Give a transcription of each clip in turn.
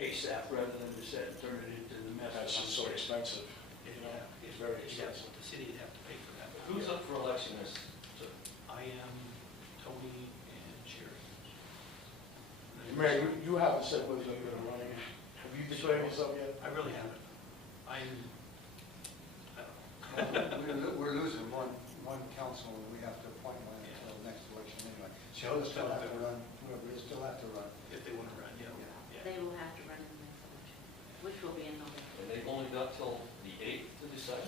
ASAP rather than to set and turn it into the mess. That's just so expensive, you know, it's very expensive. The city would have to pay for that. Who's up for election this? I am Tony and Sherry. Mayor, you haven't said whether you're gonna run again. Have you declared yourself yet? I really haven't. I don't know. We're losing one councilman, we have to appoint one until the next election anyway. So they'll still have to run, whoever, they still have to run. If they want to run, yeah. They will have to run in the next election, which will be in November. And they've only got till the 8th to decide?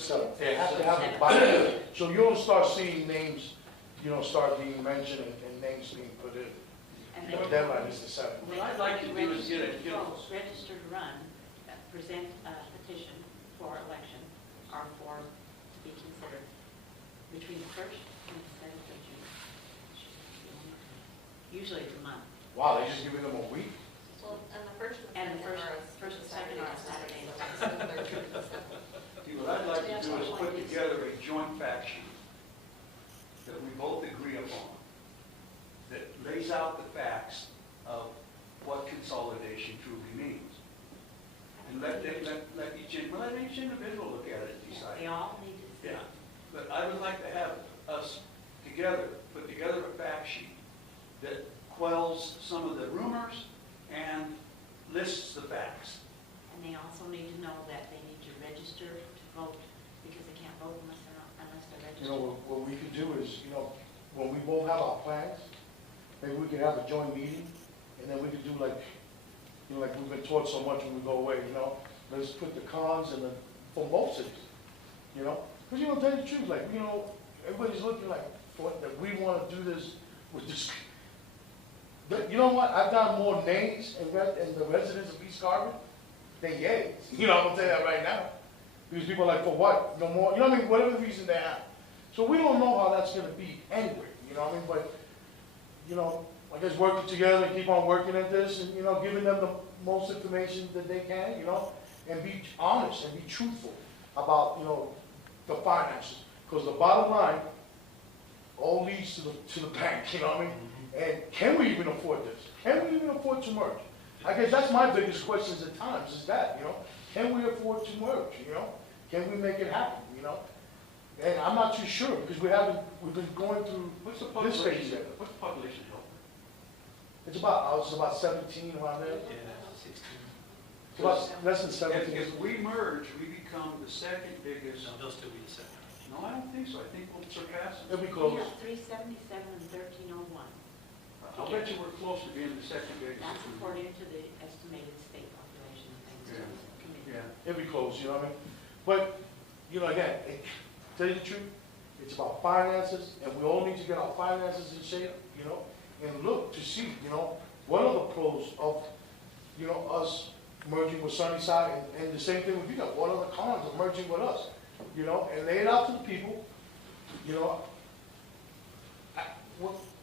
So they have to have it by then. So you'll start seeing names, start being mentioned and names being put in. And The they deadline is the 7th. What I'd like to do is get a- register to run, present a petition for election, or for to be considered between the 1st and the 7th of June. Usually it's a month. Wow, they're just giving them a week? Well, and the first And the are first and second are Saturdays. See, what I'd like to do is put together a joint fact sheet that we both agree upon, that lays out the facts of what consolidation truly means. And let each individual look at it and decide. They all need to see. Yeah, but I would like to have us together, put together a fact sheet that quells some of the rumors and lists the facts. And they also need to know that they need to register to vote, because they can't vote unless they're registered. What we could do is, when we both have our plans, maybe we could have a joint meeting, and then we could do like we've been taught so much when we go away, let's put the cons and for most cities, because tell you the truth, everybody's looking that we want to do this with this. But you know what? I've got more nays in the residents of East Carbon than yays. I'm gonna tell you that right now. Because people are like, for what? No more. Whatever the reason they have. So we don't know how that's gonna be anyway. But I guess working together and keep on working at this, and giving them the most information that they can, and be honest and be truthful about the finances. Because the bottom line all leads to the bank. And can we even afford this? Can we even afford to merge? I guess that's my biggest questions at times, is that, can we afford to merge, Can we make it happen, And I'm not too sure, because we've been going through What's the this phase population? yet. What's the population health? It's about 17 around there. Yeah, 16. It's about less than 17. If we merge, we become the second biggest. No, they'll still be the second. No, I don't think so. I think we'll surpass it. It'll be We close. have 377 and 1301. I'll bet you we're close to being the second biggest. That's according to the estimated state population things. Yeah. It'll be close, But, again, tell you the truth, it's about finances, and we all need to get our finances in shape, and look to see, what are the pros of, us merging with Sunnyside, and the same thing with you guys. What are the cons of merging with us? And lay it out to the people,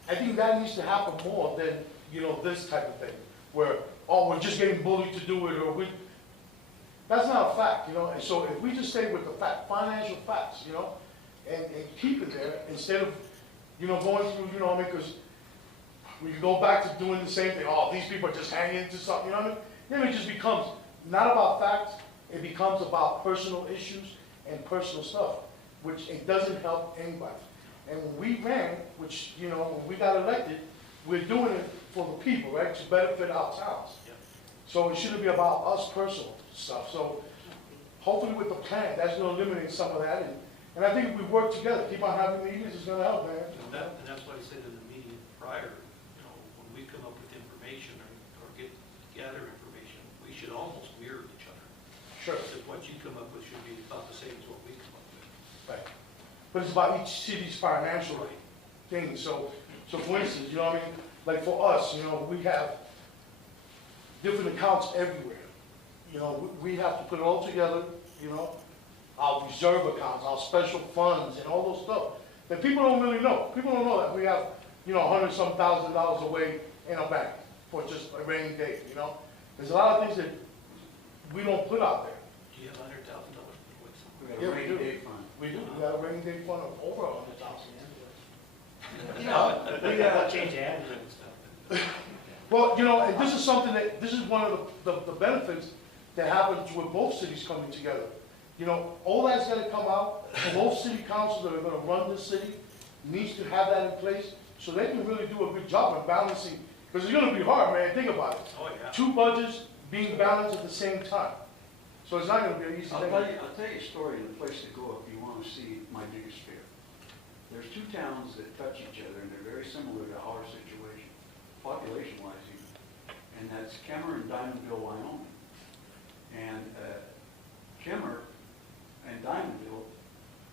I think that needs to happen more than, this type of thing, where, we're just getting bullied to do it, or that's not a fact, and so if we just stay with the financial facts, and keep it there, instead of, going through, because we can go back to doing the same thing, these people are just hanging into something, Then it just becomes not about facts, it becomes about personal issues and personal stuff, which it doesn't help anybody. And when we ran, which, when we got elected, we're doing it for the people, right, to benefit our towns. Yeah. So it shouldn't be about us personal stuff. So hopefully with the plan, that's going to eliminate some of that. And I think if we work together, keep on having meetings, it's going to help, man. And that's why I said in the meeting prior, when we come up with information or gather information, we should almost mirror each other. Sure. Because what you come up with should be about the same as what we come up with. Right. But it's about each city's financial things. So for instance, like for us, we have different accounts everywhere. We have to put it all together, our reserve accounts, our special funds, and all those stuff that people don't really know. People don't know that we have, $100-some thousand away in our bank for just a rainy day, There's a lot of things that we don't put out there. Do you have $100,000 We got Yeah, a we rainy do. day fund. We do. We have a rainy day fund of over 100,000. We'll change the ad and stuff. Well, you know, and this is something that, this is one of the benefits that happens with both cities coming together. You know, all that's gonna come out, and both city councils that are gonna run this city needs to have that in place, so they can really do a good job of balancing, because it's gonna be hard, man, think about it. Oh, yeah. Two budgets being balanced at the same time. So it's not gonna be an easy I'll thing. tell you a story and a place to go if you want to see my biggest fear. There's two towns that touch each other, and they're very similar to our situation, population-wise even, and that's Kemmer and Diamondville, Wyoming. And Kemmer and Diamondville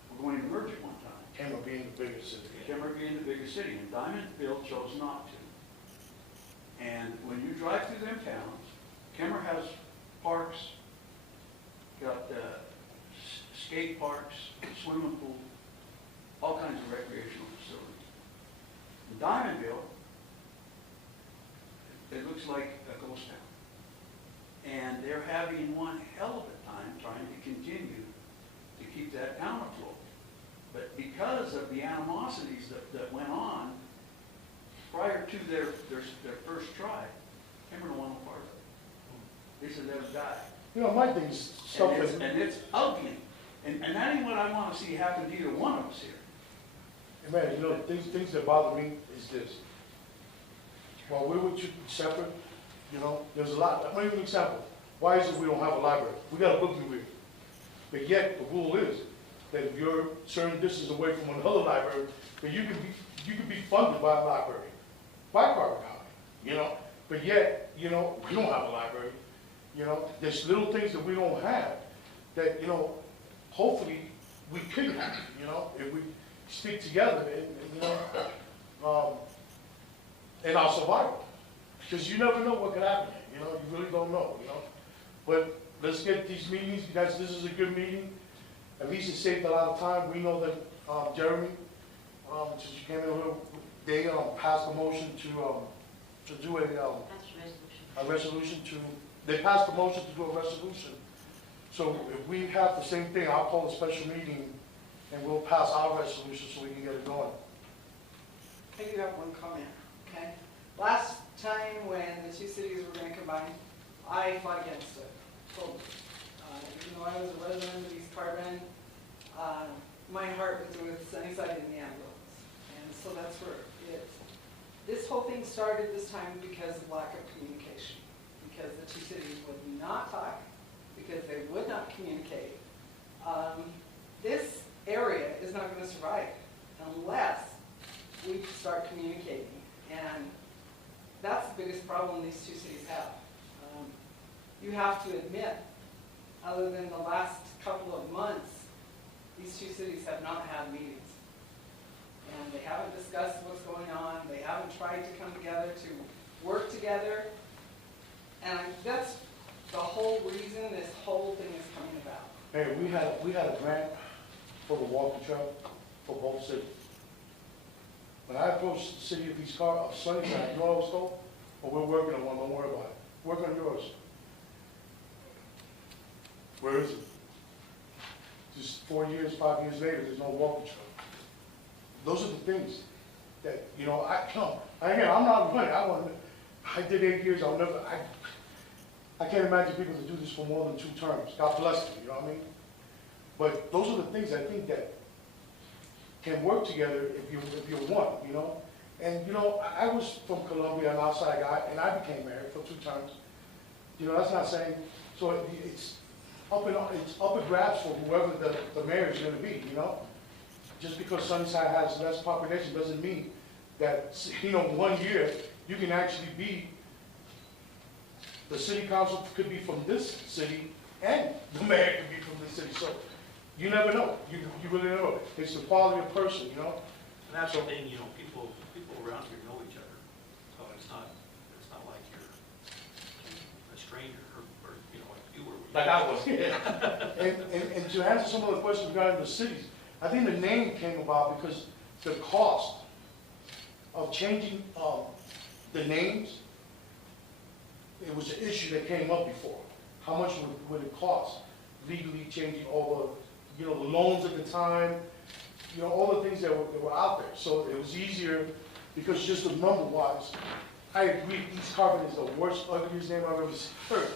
were going to merge at one time. Kemmer being the biggest city. Kemmer being the biggest city, and Diamondville chose not to. And when you drive through them towns, Kemmer has parks, got skate parks, swimming pool, all kinds of recreational facilities. In Diamondville, it looks like a ghost town. And they're having one hell of a time trying to continue to keep that town afloat. But because of the animosities that went on prior to their first try, Kemmer don't want no part of it. They said they would die. You know, my thing is stuff that, And it's ugly. And that ain't what I want to see happen to either one of us here. man, you know, things that bother me is this. While we were separate, you know, there's a lot. I'll give you an example. Why is it we don't have a library? We got a book review. But yet, the rule is that if you're certain distance away from another library, that you can be funded by a library, by Carbon County, you know? But yet, you know, we don't have a library. You know, there's little things that we don't have that, you know, hopefully we could have, you know, if we stick together and you know, and our survival. Because you never know what could happen, you know, you really don't know, you know. But let's get these meetings, because this is a good meeting. At least it saved a lot of time. We know that Jeremy, since you came in a little, they passed a motion to do That's a resolution. a resolution they passed a motion to do a resolution. So if we have the same thing, I'll call a special meeting and we'll pass our resolution so we can get it going. I do have one comment, okay? Last time when the two cities were going to combine, I fought against it, totally. Even though I was a resident of East Carbon, my heart was with Sunnyside and the ambulance. And so that's where this whole thing started this time because of lack of communication. Because the two cities would not talk, because they would not communicate. This area is not going to survive unless we start communicating. And that's the biggest problem these two cities have. You have to admit, other than the last couple of months, these two cities have not had meetings. And they haven't discussed what's going on. They haven't tried to come together to work together. And that's the whole reason this whole thing is coming about. Hey, we had a grant for the walking trail for both cities. When I approached the city of East Carbon, of Sunnyside, you know what I was told? Well, we're working on one, don't worry about it. Work on yours. Where is it? Just 4 years, 5 years later, there's no walking trail. Those are the things that, you know, again, I'm not running. I did 8 years, I can't imagine people that do this for more than 2 terms. God bless them, you know what I mean? But those are the things I think that can work together if you want, you know? And, you know, I was from Colombia, an outside guy, and I became mayor for 2 terms. You know, that's not saying, so it's up in grabs for whoever the mayor is gonna be, you know? Just because Sunnyside has less population doesn't mean that, you know, 1 year you can actually be, the city council could be from this city and the mayor could be from this city. So you never know. You really don't know. It's the quality of person, you know? And that's the thing, you know, people around here know each other. So it's not like you're a stranger or you know, like you were. Like I was. Yeah. And to answer some of the questions regarding the cities, I think the name came about because the cost of changing the names, it was an issue that came up before. How much would it cost legally changing all the, you know, the loans at the time, you know, all the things that were out there. So it was easier because just the number-wise, I agree, East Carbon is the worst, ugliest name I've ever heard.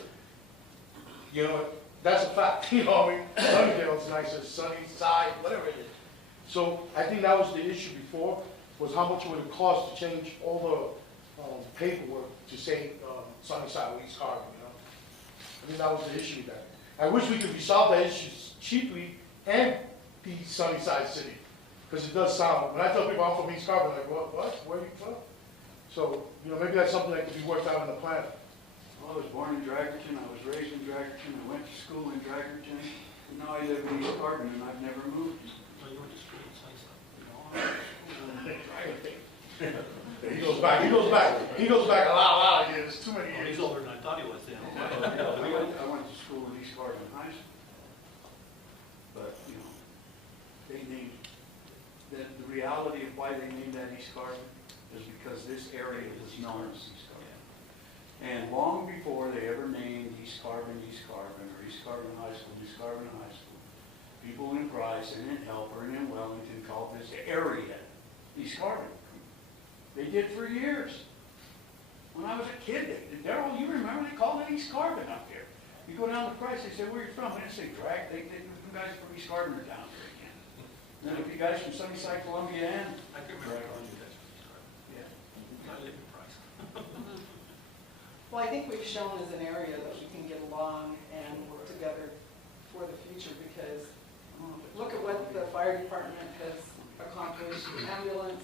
You know, that's a fact, you know, I mean, Sunnydale's nicer, Sunnyside, whatever it is. So I think that was the issue before, was how much would it cost to change all the paperwork to say Sunnyside or East Carbon, you know? I think that was the issue there. I wish we could resolve that issue cheaply and be Sunnyside City, because it does sound, when I tell people I'm from East Carbon, like, what, where are you from? So, you know, maybe that's something that could be worked out in the plan. Well, I was born in Dragerton, I was raised in Dragerton, I went to school in Dragerton, and now I live in East Carbon, and I've never moved. Well, you went to school in Sunnyside. He goes back a lot of years, too many Oh, years. he's older than I thought he was then. I went to school in East Carbon High School. But, you know, they named, the reality of why they named that East Carbon is because this area was known as East Carbon. And long before they ever named East Carbon, or East Carbon High School, people in Price and in Helper and in Wellington called this area East Carbon. They did for years. When I was a kid, Darrell, you remember they called it East Carbon up here. You go down to Price, they say, where are you from? They didn't say Drag, you guys from East Carbon are down here again. Then if you guys from Sunnyside, Columbia, and I can remember calling you guys from East Carbon. yeah. I live in Price. Well, I think we've shown as an area that we can get along and work together for the future, because look at what the fire department has accomplished, ambulance.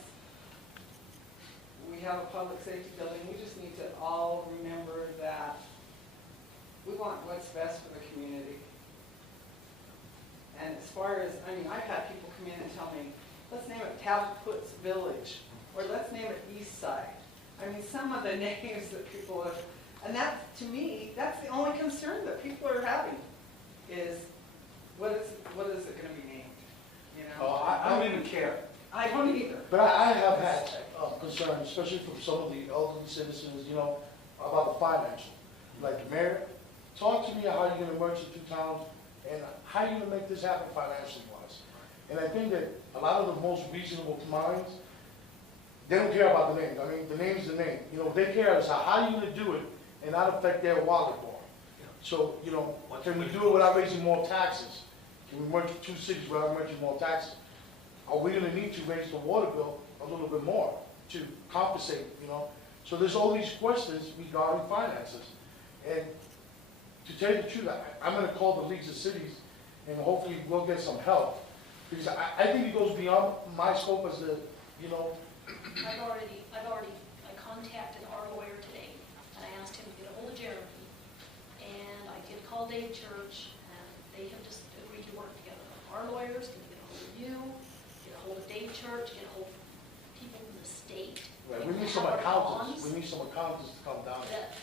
We have a public safety building. We just need to all remember that we want what's best for the community. And as far as, I mean, I've had people come in and tell me, let's name it Tavputs Village, or let's name it East Side. I mean, some of the names that people have, and that, to me, that's the only concern that people are having, is what is it gonna be named, you know? I don't even care. I don't either. But I have had concerns, especially from some of the elderly citizens, you know, about the financial. Like, Mayor, talk to me how you're gonna merge the two towns, and how you're gonna make this happen financially wise. And I think that a lot of the most reasonable minds, they don't care about the name. I mean, the name's the name. You know, they care as how are you gonna do it and not affect their wallet more. So, you know, can we do it without raising more taxes? Can we merge two cities without merging more taxes? Are we gonna need to raise the water bill a little bit more to compensate, you know? So there's all these questions regarding finances. And to tell you the truth, I'm gonna call the leagues of cities, and hopefully we'll get some help. Because I think it goes beyond my scope as the, you know. I contacted our lawyer today, and I asked him to get a hold of Jeremy. And I did call Dave Church, and they have just agreed to work together. Our lawyers can get a hold of you, get a hold of Dave Church, get a hold of people in the state. Right, we need some accountants to come down. That